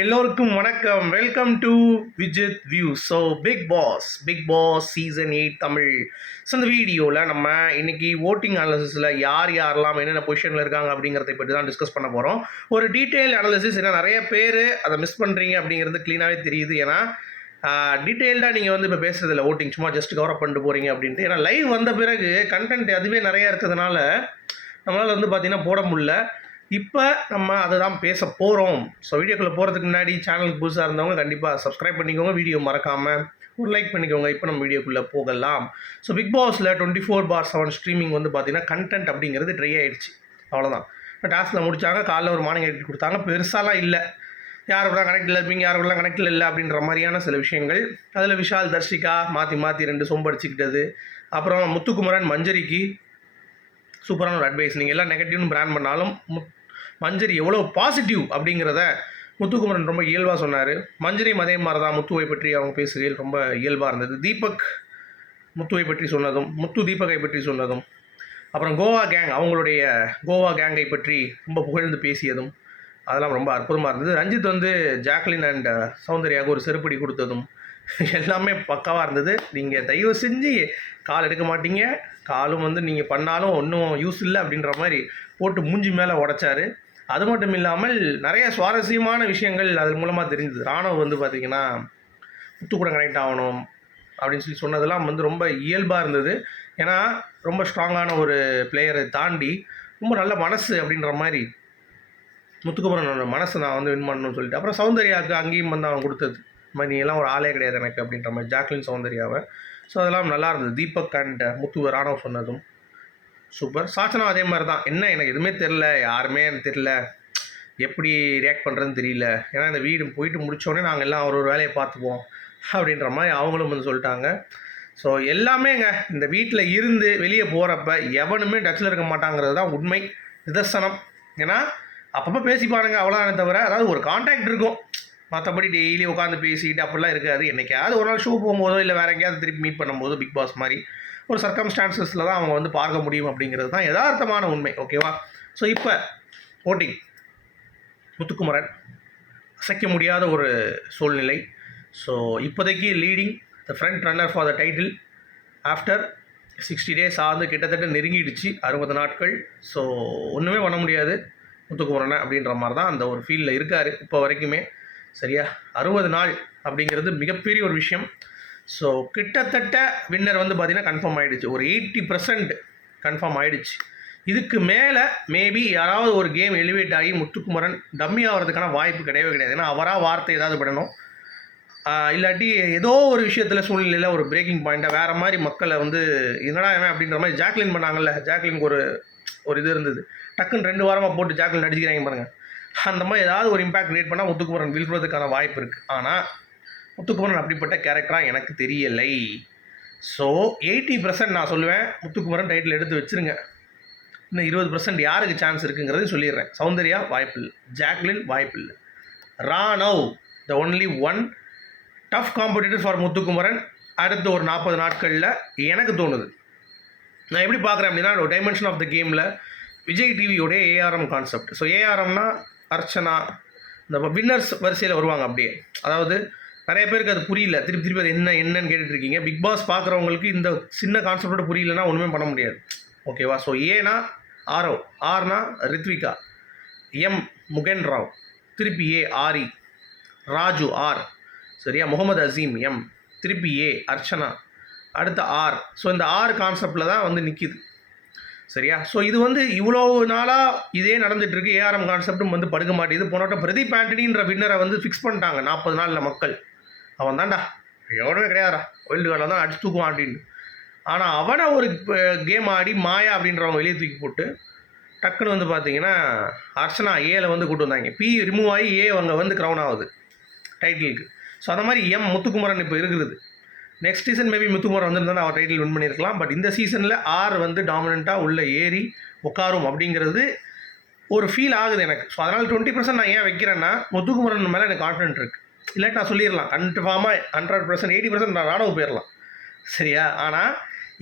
எல்லோருக்கும் வணக்கம். Welcome to Vijith view so big boss big boss season eight Tamil. So இந்த வீடியோவில் நம்ம இன்னைக்கு ஓட்டிங் அனாலிசிஸில் யார் யாரெல்லாம் என்னென்ன பொசிஷனில் இருக்காங்க அப்படிங்கிறத பற்றி தான் டிஸ்கஸ் பண்ண போகிறோம் ஒரு டீட்டெயில் அனாலிசிஸ் ஏன்னா நிறைய பேர் அதை மிஸ் பண்ணுறீங்க அப்படிங்கிறது க்ளீனாகவே தெரியுது. ஏன்னா டீட்டெயில்டாக நீங்கள் வந்து இப்போ பேசுறதில்ல ஓட்டிங் சும்மா ஜஸ்ட் கவர் பண்ணிட்டு போகிறீங்க அப்படின்ட்டு. ஏன்னா லைவ் வந்த பிறகு கண்டென்ட் அதுவே நிறையா இருக்கிறதுனால நம்மளால் வந்து பார்த்தீங்கன்னா போட முடியல. இப்போ நம்ம அதை தான் பேச போகிறோம் ஸோ வீடியோக்குள்ளே போகிறதுக்கு முன்னாடி சேனலுக்கு புதுசாக இருந்தவங்க கண்டிப்பாக சப்ஸ்கிரைப் பண்ணிக்கோங்க. வீடியோ மறக்காமல் ஒரு லைக் பண்ணிக்கோங்க. இப்போ நம்ம வீடியோக்குள்ளே போகலாம். ஸோ பிக் பாஸில் twenty four by seven streaming வந்து பார்த்திங்கன்னா கண்டென்ட் அப்படிங்கிறது ட்ரை ஆகிடுச்சு அவ்வளோதான் டாஸ்கில் முடித்தாங்க காலைல ஒரு மார்னிங் எடிட் கொடுத்தாங்க. பெருசாலாம் இல்லை. யார் கனெக்டில் இருப்பீங்க? யார் கனெக்டில் இல்லை? அப்படின்ற மாதிரியான சில விஷயங்கள். அதில் விஷால் தர்ஷிகா மாற்றி மாற்றி ரெண்டு சொம்படிச்சுக்கிட்டது அப்புறம் முத்துக்குமரன் மஞ்சரிக்கு. சூப்பரான ஒரு அட்வைஸ் நீங்கள் எல்லாம் நெகட்டிவ்னு பிராண்ட் பண்ணாலும் முத் மஞ்சரி எவ்வளோ பாசிட்டிவ் அப்படிங்கிறத முத்துக்குமரன் ரொம்ப இயல்பாக சொன்னார். மஞ்சரியும் அதே மாதிரி தான் முத்துவை பற்றி அவங்க பேசுகையில் ரொம்ப இயல்பாக இருந்தது. தீபக் முத்துவை பற்றி சொன்னதும் முத்து தீபகை பற்றி சொன்னதும் அப்புறம் கோவா கேங் அவங்களுடைய கோவா கேங்கை பற்றி ரொம்ப புகழ்ந்து பேசியதும் அதெல்லாம் ரொம்ப அற்புதமாக இருந்தது. ரஞ்சித் வந்து ஜாக்லின் அண்ட் சௌந்தர்யாவுக்கு ஒரு செருப்படி கொடுத்ததும் எல்லாமே பக்காவாக இருந்தது. நீங்கள் தயவு செஞ்சு கால் எடுக்க மாட்டீங்க. காலும் வந்து நீங்கள் பண்ணாலும் ஒன்றும் யூஸ் இல்லை அப்படின்ற மாதிரி போட்டு மூஞ்சி மேலே உடைச்சாரு. அது மட்டும் இல்லாமல் நிறைய சுவாரஸ்யமான விஷயங்கள் அதன் மூலமாக தெரிஞ்சது ராணுவம் வந்து பார்த்திங்கன்னா முத்து கூட கனெக்ட் ஆகணும் அப்படின்னு சொல்லி சொன்னதெல்லாம் வந்து ரொம்ப இயல்பாக இருந்தது. ஏன்னா ரொம்ப ஸ்ட்ராங்கான ஒரு பிளேயரை தாண்டி ரொம்ப நல்ல மனசு அப்படின்ற மாதிரி முத்துக்குமரனோட மனசை நான் வந்து வின் பண்ணணும்னு சொல்லிட்டு அப்புறம் சௌந்தர்யாவுக்கு அங்கேயும் வந்து அவன் கொடுத்தது. மாதிரி நீ எல்லாம் ஒரு ஆளே கிடையாது எனக்கு அப்படின்ற மாதிரி ஜாக்லின் சௌந்தர்யாவை. ஸோ அதெல்லாம் நல்லா இருந்தது. தீபக் அண்ட் முத்து ராணவ் சொன்னதும் சூப்பர். சாச்சனா அதே மாதிரி தான் என்ன எனக்கு எதுவுமே தெரில யாருமே எனக்கு தெரில எப்படி ரியாக்ட் பண்ணுறதுன்னு தெரியல. ஏன்னா இந்த வீடு போயிட்டு முடித்தோடனே நாங்கள் எல்லாம் ஒரு ஒரு வேலையை பார்த்துப்போம் அப்படின்ற மாதிரி அவங்களும் வந்து சொல்லிட்டாங்க. ஸோ எல்லாமேங்க இந்த வீட்டில் இருந்து வெளியே போகிறப்ப எவனுமே டச்சில் இருக்க மாட்டாங்கிறது தான் உண்மை. நிதர்சனம். ஏன்னா அப்பப்போ பேசி பாருங்க அவ்வளோதானே தவிர அதாவது ஒரு கான்டாக்ட் இருக்கும். மற்றபடி டெய்லி உட்காந்து பேசிட்டு அப்படிலாம் இருக்காது. என்னைக்காவது ஒரு நாள் ஷோ போகும்போதோ இல்லை வேறு எங்கேயாவது திருப்பி மீட் பண்ணும்போது பிக் பாஸ் மாதிரி. ஒரு சர்க்கம்ஸ்டான்சஸில் தான் அவங்க வந்து பார்க்க முடியும் அப்படிங்கிறது தான் யதார்த்தமான உண்மை ஓகேவா ஸோ இப்போ ஓட்டிங் முத்துக்குமரன் அசைக்க முடியாத ஒரு சூழ்நிலை. ஸோ இப்போதைக்கு leading the front runner for the title after sixty days ஆகுது கிட்டத்தட்ட நெருங்கிடுச்சு அறுபது நாட்கள். ஸோ ஒன்றுமே பண்ண முடியாது முத்துக்குமரனை அப்படின்ற மாதிரி தான் அந்த ஒரு ஃபீல்டில் இருக்கார் இப்போ வரைக்குமே. சரியா? அறுபது நாள் அப்படிங்கிறது மிகப்பெரிய ஒரு விஷயம். ஸோ கிட்டத்தட்ட வின்னர் வந்து பார்த்திங்கன்னா கன்ஃபார்ம் ஆகிடுச்சு ஒரு எயிட்டி பர்சன்ட் கன்ஃபார்ம் ஆகிடுச்சு இதுக்கு மேலே மேபி யாராவது ஒரு கேம் எலிவேட் ஆகி முத்துக்குமரன் டம்மி ஆகிறதுக்கான வாய்ப்பு கிடையவே கிடையாது. ஏன்னா அவராக வார்த்தை ஏதாவது விடணும். இல்லாட்டி ஏதோ ஒரு விஷயத்தில் சூழ்நிலையில் ஒரு பிரேக்கிங் பாயிண்ட்டாக வேறு மாதிரி மக்களை வந்து என்னடா இவன் அப்படின்ற மாதிரி ஜாக்லின் பண்ணாங்கல்ல? ஜாக்லினுக்கு ஒரு ஒரு இது இருந்தது. டக்குன்னு ரெண்டு வாரமாக போட்டு ஜாக்லின் அடிச்சுக்கிறாங்க பாருங்கள் அந்த மாதிரி ஏதாவது ஒரு இம்பாக்ட் க்ரியேட் பண்ணால் முத்துக்குமரன் வீழ்றதுக்கான வாய்ப்பு இருக்குது ஆனால் முத்துக்குமரன் அப்படிப்பட்ட கேரக்டராக எனக்கு தெரியலை. ஸோ எயிட்டி பர்சன்ட் நான் சொல்லுவேன் முத்துக்குமரன் டைட்டில் எடுத்து வச்சிருங்க. இன்னும் இருபது பர்சன்ட் யாருக்கு சான்ஸ் இருக்குங்கிறதையும் சொல்லிடுறேன். சௌந்தர்யா வாய்ப்பில்லை. ஜாக்லின் வாய்ப்பில்லை. Raanav the only one tough competitor for Muthukumaran. அடுத்த ஒரு நாற்பது நாட்களில் எனக்கு தோணுது. நான் எப்படி பார்க்குறேன் அப்படின்னா ஒரு டைமென்ஷன் ஆஃப் த கேமில் விஜய் டிவியோடைய ஏஆர்எம் கான்செப்ட் ஸோ ஏஆர்எம்னா அர்ச்சனா இந்த வின்னர்ஸ் வரிசையில் வருவாங்க அப்படியே. அதாவது நிறைய பேருக்கு அது புரியல. திருப்பி திருப்பி அது என்ன என்னன்னு கேட்டுட்ருக்கீங்க. பிக் பாஸ் பார்க்குறவங்களுக்கு இந்த சின்ன கான்செப்டோட புரியலன்னா ஒன்றுமே பண்ண முடியாது. ஓகேவா ஸோ ஏனா ஆரோ ஆர்னா ரித்விகா எம் முகேன் ராவ் திருப்பி ஏ ஆரி ராஜு ஆர் சரியா? முகமது அசீம் எம் திருப்பி ஏ அர்ச்சனா அடுத்த ஆர் ஸோ இந்த ஆர் கான்செப்டில் தான் வந்து நிற்கிது சரியா? ஸோ இது வந்து இவ்வளோ நாளாக இதே நடந்துகிட்ருக்கு ஏஆர்எம் கான்செப்டும் வந்து படுக்க மாட்டேங்குது. போனோட்டம் பிரதீப் ஆண்டனின்ற வின்னரை வந்து ஃபிக்ஸ் பண்ணிட்டாங்க. நாற்பது நாளில் மக்கள். அவன் தான்டா எவனுமே கிடையாதுடா. வேர்ல்டு கார்டில் தான் அடிச்சு தூக்குவான் அப்படின்னு. ஆனால் அவனை ஒரு கேம் ஆடி மாயா அப்படின்றவங்க வெளியே தூக்கி போட்டு டக்குன்னு வந்து பார்த்தீங்கன்னா அர்ச்சனா ஏல வந்து கூட்டு வந்தாங்க. பி ரிமூவ் ஆகி ஏ அவங்க வந்து க்ரௌன் ஆகுது டைட்டிலுக்கு ஸோ அந்த மாதிரி எம் முத்துக்குமரன் இப்போ இருக்கிறது நெக்ஸ்ட் சீசன் மேபி முத்துக்குமரன் வந்திருந்தா அவர் டைட்டில் வின் பண்ணியிருக்கலாம். பட் இந்த சீசனில் ஆர் வந்து டாமினண்ட்டாக உள்ள ஏறி உட்காரும் அப்படிங்கிறது ஒரு ஃபீல் ஆகுது எனக்கு. ஸோ அதனால் டுவெண்ட்டி பர்சன்ட் நான் ஏன் வைக்கிறேன்னா முத்துக்குமரன் மேலே எனக்கு கான்ஃபிடென்ட் இருக்குது இல்லாட்டி நான் சொல்லிடலாம் கன்ஃபார்மாக ஹண்ட்ரட் பர்சன்ட் எயிட்டி பர்சன்ட் நான் ராணுவ போயிடலாம். சரியா? ஆனால்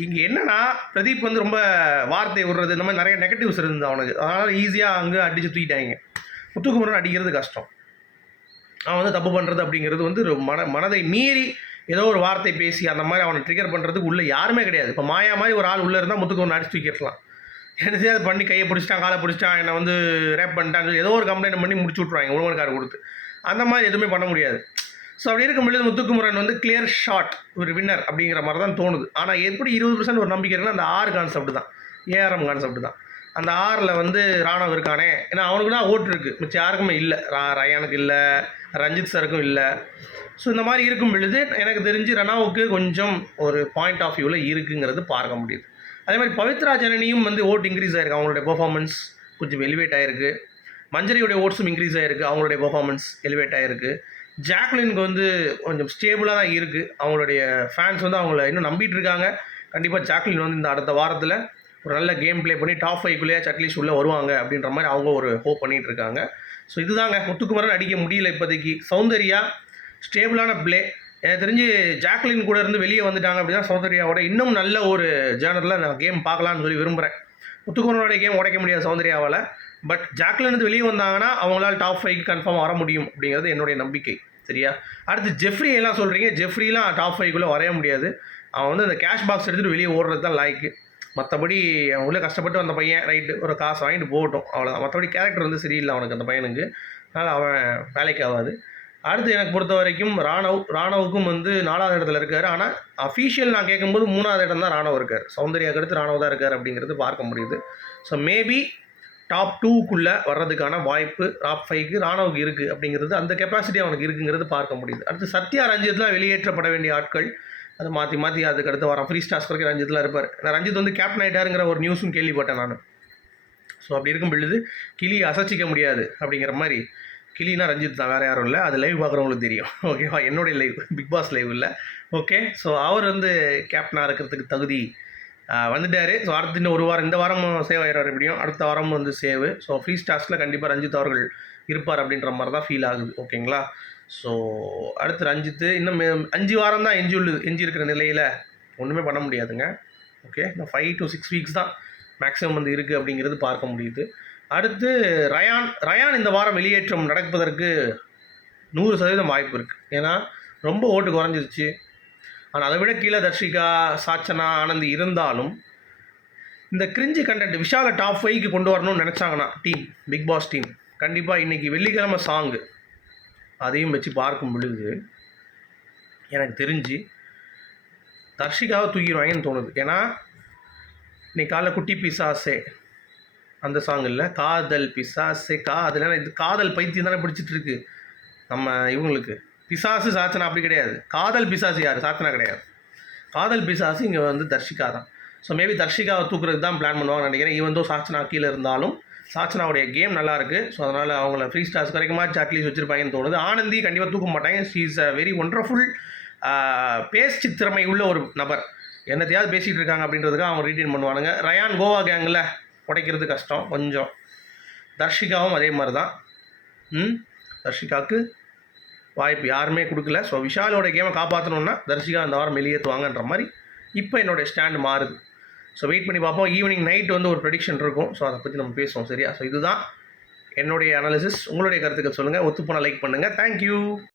இங்கே என்னன்னா பிரதீப் வந்து ரொம்ப வார்த்தை விடுறது இந்த மாதிரி நிறைய நெகட்டிவ்ஸ் இருந்தது அவனுக்கு. அதனால் ஈஸியாக அங்கே அடித்து தூக்கிட்டாங்க. முத்துக்குமரன் அடிக்கிறது கஷ்டம். அவன் வந்து தப்பு பண்ணுறது அப்படிங்கிறது வந்து மன மனதை மீறி ஏதோ ஒரு வார்த்தை பேசி அந்த மாதிரி அவனை ட்ரிகர் பண்ணுறதுக்கு உள்ளே யாருமே கிடையாது. இப்போ மாயா மாதிரி ஒரு ஆள் உள்ளே இருந்தால் முத்துக்கு ஒன்று அடிச்சு தூக்கிடலாம். எனக்கு அதை பண்ணி கையை பிடிச்சிட்டான் காலை பிடிச்சிட்டான் என்னை வந்து ரேப் பண்ணிட்டாங்க ஏதோ ஒரு கம்ப்ளைண்ட் பண்ணி முடிச்சு விட்ருவாங்க உழவன் கார்டு கொடுத்து. அந்த மாதிரி எதுவுமே பண்ண முடியாது. ஸோ அப்படி இருக்கும் பொழுது முத்துக்குமரன் வந்து கிளியர் ஷாட் ஒரு வின்னர் அப்படிங்கிற மாதிரி தான் தோணுது. ஆனால் எப்படி இருபது பர்சன்ட் ஒரு நம்பிக்கை இருக்குன்னா அந்த ஆறு கான்செப்ட் தான். ஏஆர்எம் கான்செப்ட் தான். அந்த ஆறில் வந்து ராணவ் இருக்கானே ஏன்னா அவனுக்கு தான் ஓட்டு இருக்குது மிச்சம் யாருக்குமே இல்லை. ரா ரயானுக்கு இல்லை ரஞ்சித் சருக்கும் இல்லை. ஸோ இந்த மாதிரி இருக்கும் பொழுது எனக்கு தெரிஞ்சு ரணாவுக்கு கொஞ்சம் ஒரு பாயிண்ட் ஆஃப் வியூவில் இருக்குங்கிறது பார்க்க முடியுது. அதே மாதிரி பவித்ரா ஜனனியும் வந்து ஓட் இன்க்ரீஸ் ஆயிருக்கு. அவங்களுடைய பெர்ஃபார்மன்ஸ் கொஞ்சம் எலிவேட் ஆயிருக்கு. மஞ்சரியுடைய ஓட்ஸும் இன்க்ரீஸ் ஆயிருக்கு. அவங்களுடைய பர்ஃபார்மன்ஸ் எலிவேட் ஆகிருக்கு ஜாக்லினுக்கு வந்து கொஞ்சம் ஸ்டேபிளாக தான் இருக்குது அவங்களுடைய ஃபேன்ஸ் வந்து அவங்கள இன்னும் நம்பிட்டு இருக்காங்க. கண்டிப்பாக ஜாக்லின் வந்து இந்த அடுத்த வாரத்தில் ஒரு நல்ல கேம் ப்ளே பண்ணி டாப் ஃபைவ்க்குள்ளேயே அட்லீஸ்ட் உள்ளே வருவாங்க அப்படின்ற மாதிரி அவங்க ஒரு ஹோப் பண்ணிகிட்டு இருக்காங்க. ஸோ இதுதாங்க. முத்துக்குமரன் அடிக்க முடியல இப்போதைக்கு. சௌந்தர்யா ஸ்டேபிளான ப்ளே எனக்கு தெரிஞ்சு ஜாக்லின் கூட இருந்து வெளியே வந்துட்டாங்க அப்படின்னா சௌந்தர்யாவோட இன்னும் நல்ல ஒரு ஜேனரில் நான் கேம் பார்க்கலான்னு சொல்லி விரும்புகிறேன் முத்துக்குமரனுடைய கேம் உடைக்க முடியாது சௌந்தர்யாவால். பட் ஜாக்லேருந்து வெளியே வந்தாங்கன்னா அவங்களால் டாப் ஃபைவ்க்கு கன்ஃபார்ம் வர முடியும் அப்படிங்கிறது என்னுடைய நம்பிக்கை. சரியா? அடுத்து ஜெஃப்ரி எல்லாம் சொல்கிறீங்க ஜெஃப்ரிலாம் டாப் ஃபைவ்க்குள்ளே வரைய முடியாது. அவன் வந்து அந்த கேஷ் பாக்ஸ் எடுத்துகிட்டு வெளியே ஓடுறது தான் லாய்க்கு மற்றபடி அவன் உள்ளே கஷ்டப்பட்டு வந்த பையன் ரைட்டு ஒரு காசு வாங்கிட்டு போகட்டும். அவ்வளோதான் மற்றபடி கேரக்டர் வந்து சரியில்லை அவனுக்கு அந்த பையனுக்கு. அதனால் அவன் வேலைக்கு ஆகாது. அடுத்து எனக்கு பொறுத்த வரைக்கும் ராணவ் ராணவுக்கும் வந்து நாலாவது இடத்துல இருக்கார். ஆனால் அஃபீஷியல் நான் கேட்கும்போது மூணாவது இடம் தான் ராணவ் இருக்கார். சௌந்தர்யாவுக்கு அடுத்து ராணவ் தான் இருக்கார் அப்படிங்கிறது பார்க்க முடியுது. ஸோ மேபி டாப் டூக்குள்ளே வர்றதுக்கான வாய்ப்பு டாப் ஃபைவ்க்கு ராணவுக்கு இருக்குது அப்படிங்கிறது அந்த கெப்பாசிட்டி அவனுக்கு இருக்குங்கிறது பார்க்க முடியுது. அடுத்து சத்யா ரஞ்சித்தில் வெளியேற்றப்பட வேண்டிய ஆட்கள் அதை மாற்றி மாற்றி அதுக்கு அடுத்து வரான். ஃப்ரீ ஸ்டார்ஸ் வரைக்கும் ரஞ்சித்தில் இருப்பார். நான் ரஞ்சித் வந்து கேப்டன் ஆகிட்டாருங்கிற ஒரு நியூஸும் கேள்விப்பட்டேன் நான். ஸோ அப்படி இருக்கும் பொழுது கிளியை அசைச்சிக்க முடியாது அப்படிங்கிற மாதிரி. கிளினா ரஞ்சித் தான் வேறு யாரும் இல்லை. அது லைவ் பார்க்குறவங்களுக்கு தெரியும். ஓகேவா என்னுடைய லைவ் பிக் பாஸ் லைவ் இல்லை. ஓகே ஸோ அவர் வந்து கேப்டனாக இருக்கிறதுக்கு தகுதி வந்துட்டாரு. ஸோ அடுத்த இன்னும் ஒரு வாரம் இந்த வாரம் சேவ் ஆயிடுவார் எப்படியும். அடுத்த வாரம் வந்து சேவ் ஸோ ஃப்ரீ ஸ்டார்ஸில் கண்டிப்பாக ரஞ்சித் அவர்கள் இருப்பார் அப்படின்ற மாதிரி தான் ஃபீல் ஆகுது. ஓகேங்களா ஸோ அடுத்து ரஞ்சித்து இன்னும் அஞ்சு வாரம் தான் எஞ்சி உள்ளது எஞ்சி இருக்கிற நிலையில் ஒன்றுமே பண்ண முடியாதுங்க. ஓகே இந்த ஃபைவ் டு சிக்ஸ் வீக்ஸ் தான் மேக்ஸிமம் வந்து இருக்குது அப்படிங்கிறது பார்க்க முடியுது. அடுத்து ரயான் ரயான் இந்த வாரம் வெளியேற்றம் நடப்பதற்கு நூறு சதவீதம் வாய்ப்பு இருக்குது ஏன்னா ரொம்ப ஓட்டு குறைஞ்சிருச்சு. ஆனால் அதை விட கீழே தர்ஷிகா சாச்சனா ஆனந்தி இருந்தாலும் இந்த கிரிஞ்சு கண்டென்ட் விஷாலை டாப் ஃபைவ்க்கு கொண்டு வரணும்னு நினச்சாங்கன்னா டீம் பிக் பாஸ் டீம் கண்டிப்பாக இன்றைக்கி வெள்ளிக்கிழமை சாங்கு அதையும் வச்சு பார்க்கும் பொழுது எனக்கு தெரிஞ்சு தர்ஷிகாவை தூக்கிடுவாங்கன்னு தோணுது. ஏன்னா இன்னைக்கு காலைல குட்டி பிசாசே அந்த சாங் இல்லை. காதல் பிசாசே காதல். இது காதல் பைத்தியம் தானே பிடிச்சிட்டு இருக்கு நம்ம இவங்களுக்கு. பிசாசு சாச்சனா அப்படி கிடையாது. காதல் பிசாசு யார்? சாத்தனா கிடையாது. காதல் பிசாசு இங்கே வந்து தர்ஷிகா தான். ஸோ மேபி தர்ஷிகாவை தூக்குறதுக்கு தான் பிளான் பண்ணுவாங்கன்னு நினைக்கிறேன். ஈவன் தோ சாச்சனா கீழே இருந்தாலும் சாச்சனாவுடைய கேம் நல்லா இருக்குது ஸோ அதனால் அவங்கள ஃப்ரீ ஸ்டார்ஸ் வரைக்குமா அட்லீஸ்ட் வச்சிருப்பாங்கன்னு தோணுது. ஆனந்தி கண்டிப்பாக தூக்க மாட்டாங்க. She is a very wonderful பேச்சு திறமை உள்ள ஒரு நபர். என்னத்தையாவது பேசிகிட்டு இருக்காங்க அப்படின்றதுக்காக அவங்க ரீட்டைன் பண்ணுவானுங்க. ரயான் கோவா கேங்கில் உடைக்கிறது கஷ்டம் கொஞ்சம். தர்ஷிகாவும் அதே மாதிரி தான். ம்? தர்ஷிகாவுக்கு வாய்ப்பு யாருமே கொடுக்கல. ஸோ விஷாலோட கேமை காப்பாற்றணுன்னா தர்ஷிகா அந்த வாரம் வெளியேற்றுவாங்கன்ற மாதிரி இப்போ என்னோடய ஸ்டாண்ட் மாறுது. ஸோ வெயிட் பண்ணி பார்ப்போம். ஈவினிங் நைட் வந்து ஒரு ப்ரெடிக்ஷன் இருக்கும். ஸோ அதை பற்றி நம்ம பேசுவோம் சரியா? ஸோ இதுதான் என்னுடைய அனாலிசிஸ் உங்களுடைய கருத்துக்கள் சொல்லுங்கள் ஒத்துப்போனால் லைக் பண்ணுங்கள் தேங்க்யூ